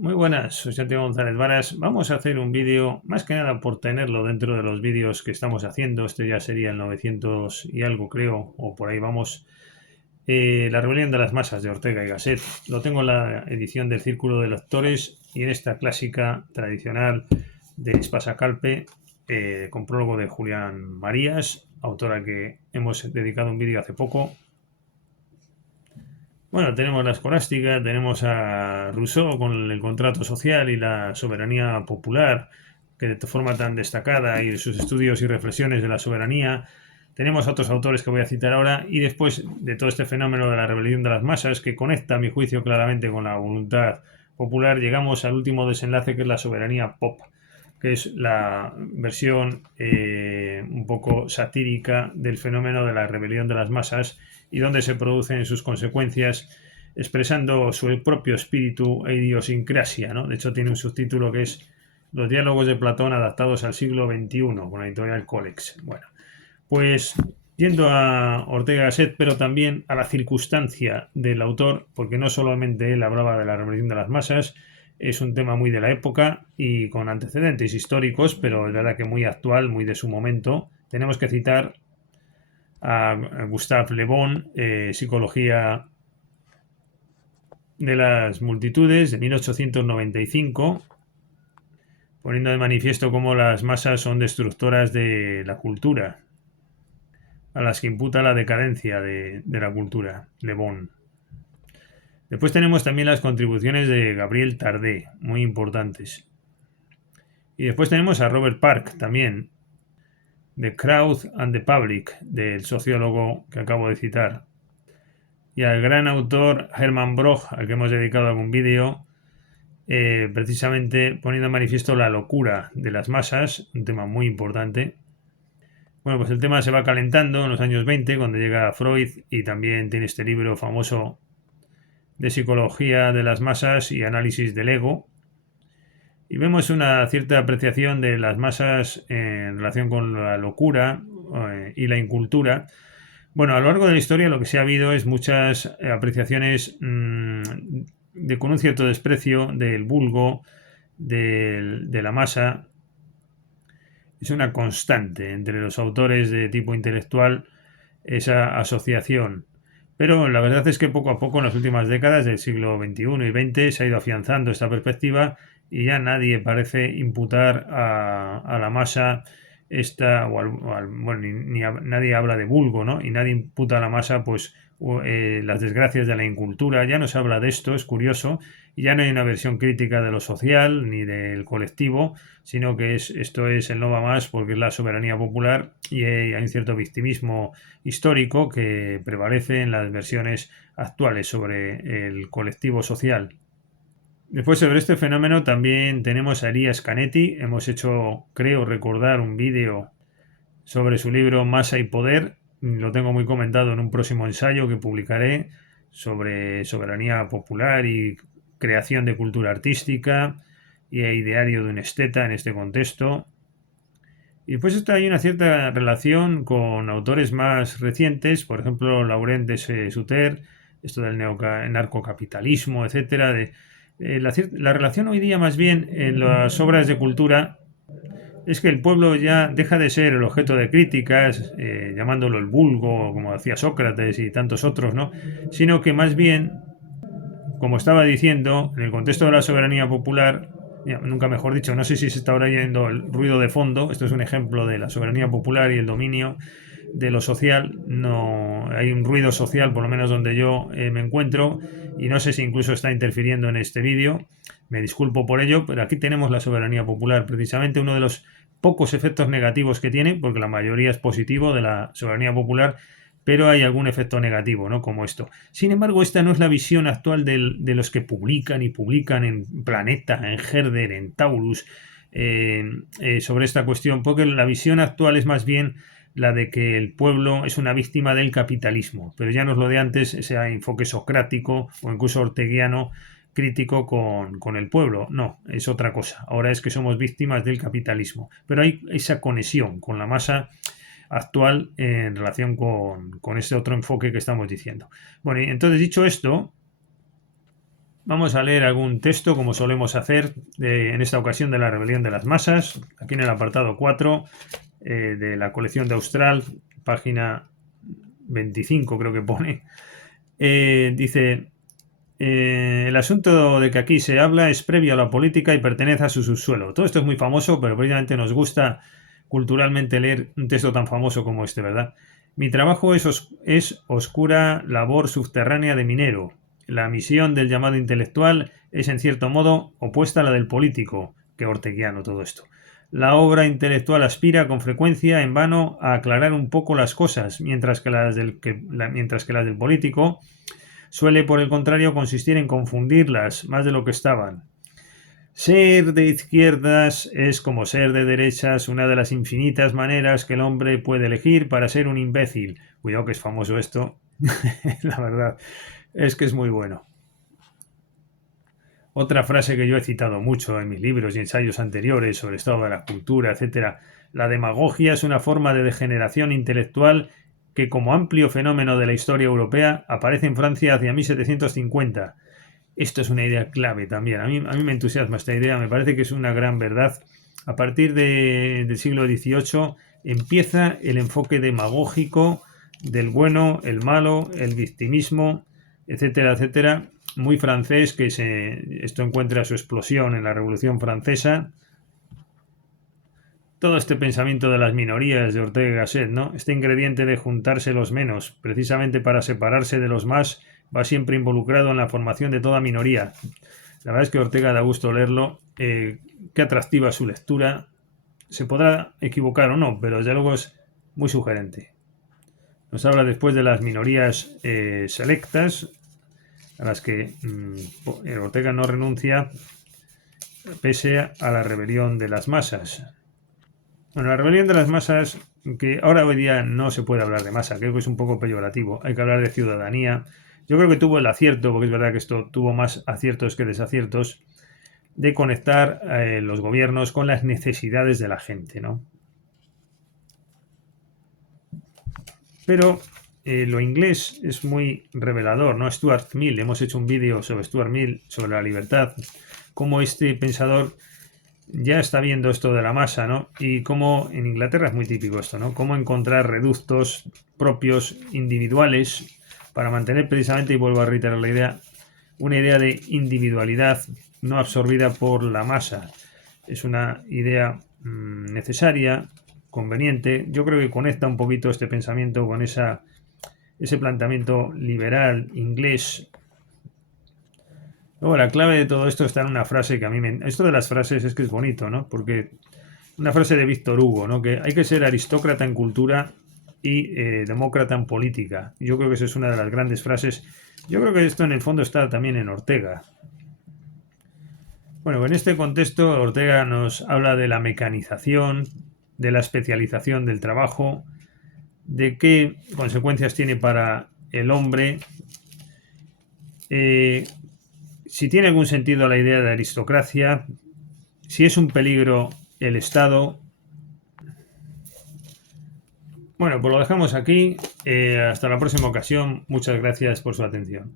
Muy buenas, soy Santiago González Varas. Vamos a hacer un vídeo, más que nada por tenerlo dentro de los vídeos que estamos haciendo. Este ya sería el 900 y algo, creo, o por ahí vamos. La rebelión de las masas de Ortega y Gasset. Lo tengo en la edición del Círculo de Lectores y en esta clásica tradicional de Espasa Calpe, con prólogo de Julián Marías, autora que hemos dedicado un vídeo hace poco. Bueno, tenemos la escolástica, tenemos a Rousseau con el contrato social y la soberanía popular, que de forma tan destacada, y sus estudios y reflexiones de la soberanía. Tenemos a otros autores que voy a citar ahora, y después de todo este fenómeno de la rebelión de las masas, que conecta, a mi juicio, claramente con la voluntad popular, llegamos al último desenlace, que es la soberanía pop, que es la versión un poco satírica del fenómeno de la rebelión de las masas y donde se producen sus consecuencias, expresando su propio espíritu e idiosincrasia, ¿no? De hecho, tiene un subtítulo que es Los diálogos de Platón adaptados al siglo XXI, con la editorial Colex. Bueno, pues yendo a Ortega Gasset, pero también a la circunstancia del autor, porque no solamente él hablaba de la revolución de las masas, es un tema muy de la época y con antecedentes históricos, pero es verdad que muy actual, muy de su momento. Tenemos que citar a Gustave Le Bon, Psicología de las Multitudes, de 1895, poniendo de manifiesto cómo las masas son destructoras de la cultura, a las que imputa la decadencia de la cultura, Le Bon. Después tenemos también las contribuciones de Gabriel Tarde, muy importantes. Y después tenemos a Robert Park, también, The Crowd and the Public, del sociólogo que acabo de citar. Y al gran autor Hermann Broch, al que hemos dedicado algún vídeo, precisamente poniendo en manifiesto la locura de las masas, un tema muy importante. Bueno, pues el tema se va calentando en los años 20, cuando llega Freud, y también tiene este libro famoso de psicología de las masas y análisis del ego. Y vemos una cierta apreciación de las masas en relación con la locura y la incultura. Bueno, a lo largo de la historia lo que se ha habido es muchas apreciaciones con un cierto desprecio del vulgo, de la masa. Es una constante entre los autores de tipo intelectual esa asociación. Pero la verdad es que poco a poco en las últimas décadas del siglo XXI y XX se ha ido afianzando esta perspectiva y ya nadie parece imputar a la masa esta, bueno, nadie habla de vulgo, ¿no? Y nadie imputa a la masa, pues, las desgracias de la incultura. Ya no se habla de esto, es curioso, y ya no hay una versión crítica de lo social ni del colectivo, sino que esto es el no va más porque es la soberanía popular y hay un cierto victimismo histórico que prevalece en las versiones actuales sobre el colectivo social. Después, sobre este fenómeno también tenemos a Elias Canetti. Hemos hecho, creo recordar, un vídeo sobre su libro Masa y Poder. Lo tengo muy comentado en un próximo ensayo que publicaré sobre soberanía popular y creación de cultura artística y ideario de un esteta en este contexto. Y después hay una cierta relación con autores más recientes, por ejemplo, Laurent de Sutter, esto del narcocapitalismo, etcétera. La relación hoy día, más bien, en las obras de cultura, es que el pueblo ya deja de ser el objeto de críticas, llamándolo el vulgo, como decía Sócrates y tantos otros, ¿no? Sino que más bien, como estaba diciendo, en el contexto de la soberanía popular, nunca mejor dicho, no sé si se está oyendo el ruido de fondo, esto es un ejemplo de la soberanía popular y el dominio de lo social, no hay un ruido social, por lo menos donde yo me encuentro, y no sé si incluso está interfiriendo en este vídeo, me disculpo por ello, pero aquí tenemos la soberanía popular, precisamente uno de los pocos efectos negativos que tiene, porque la mayoría es positivo de la soberanía popular, pero hay algún efecto negativo, ¿no? Como esto. Sin embargo, esta no es la visión actual de los que publican y publican en Planeta, en Herder, en Taurus, sobre esta cuestión, porque la visión actual es más bien la de que el pueblo es una víctima del capitalismo, pero ya no es lo de antes, ese enfoque socrático o incluso orteguiano crítico con el pueblo. No, es otra cosa. Ahora es que somos víctimas del capitalismo, pero hay esa conexión con la masa actual en relación con este otro enfoque que estamos diciendo. Bueno, y entonces dicho esto, Vamos a leer algún texto, como solemos hacer en esta ocasión, de la rebelión de las masas, aquí en el apartado 4 de la colección de Austral, página 25 creo que pone. Dice, el asunto de que aquí se habla es previo a la política y pertenece a su subsuelo. Todo esto es muy famoso, pero precisamente nos gusta culturalmente leer un texto tan famoso como este, ¿verdad? Mi trabajo es oscura labor subterránea de minero. La misión del llamado intelectual es en cierto modo opuesta a la del político, que orteguiano todo esto. La obra intelectual aspira con frecuencia en vano a aclarar un poco las cosas, mientras que las del político suele, por el contrario, consistir en confundirlas más de lo que estaban. Ser de izquierdas es como ser de derechas, una de las infinitas maneras que el hombre puede elegir para ser un imbécil. Cuidado que es famoso esto, la verdad, es que es muy bueno. Otra frase que yo he citado mucho en mis libros y ensayos anteriores sobre el estado de la cultura, etc. La demagogia es una forma de degeneración intelectual que, como amplio fenómeno de la historia europea, aparece en Francia hacia 1750. Esto es una idea clave también. A mí me entusiasma esta idea, me parece que es una gran verdad. A partir del siglo XVIII empieza el enfoque demagógico del bueno, el malo, el victimismo, etcétera, etcétera, muy francés, que esto encuentra su explosión en la Revolución Francesa. Todo este pensamiento de las minorías de Ortega y Gasset, ¿no? Este ingrediente de juntarse los menos, precisamente para separarse de los más, va siempre involucrado en la formación de toda minoría. La verdad es que Ortega da gusto leerlo. Qué atractiva su lectura. Se podrá equivocar o no, pero desde luego es muy sugerente. Nos habla después de las minorías selectas, a las que Ortega no renuncia pese a la rebelión de las masas. Bueno, la rebelión de las masas, que ahora hoy día no se puede hablar de masa, creo que es un poco peyorativo, hay que hablar de ciudadanía. Yo creo que tuvo el acierto, porque es verdad que esto tuvo más aciertos que desaciertos, de conectar los gobiernos con las necesidades de la gente, ¿no? Pero lo inglés es muy revelador, ¿no? Stuart Mill, hemos hecho un vídeo sobre Stuart Mill, sobre la libertad, cómo este pensador ya está viendo esto de la masa, ¿no? Y cómo en Inglaterra es muy típico esto, ¿no? Cómo encontrar reductos propios, individuales, para mantener precisamente, y vuelvo a reiterar la idea, una idea de individualidad no absorbida por la masa. Es una idea necesaria, conveniente. Yo creo que conecta un poquito este pensamiento con ese planteamiento liberal inglés. Luego, la clave de todo esto está en una frase que a mí Esto de las frases es que es bonito, ¿no? Porque una frase de Víctor Hugo, ¿no? Que hay que ser aristócrata en cultura y demócrata en política. Yo creo que esa es una de las grandes frases. Yo creo que esto en el fondo está también en Ortega. Bueno, en este contexto Ortega nos habla de la mecanización, de la especialización del trabajo, de qué consecuencias tiene para el hombre, si tiene algún sentido la idea de aristocracia, si es un peligro el Estado. Bueno, pues lo dejamos aquí. Hasta la próxima ocasión. Muchas gracias por su atención.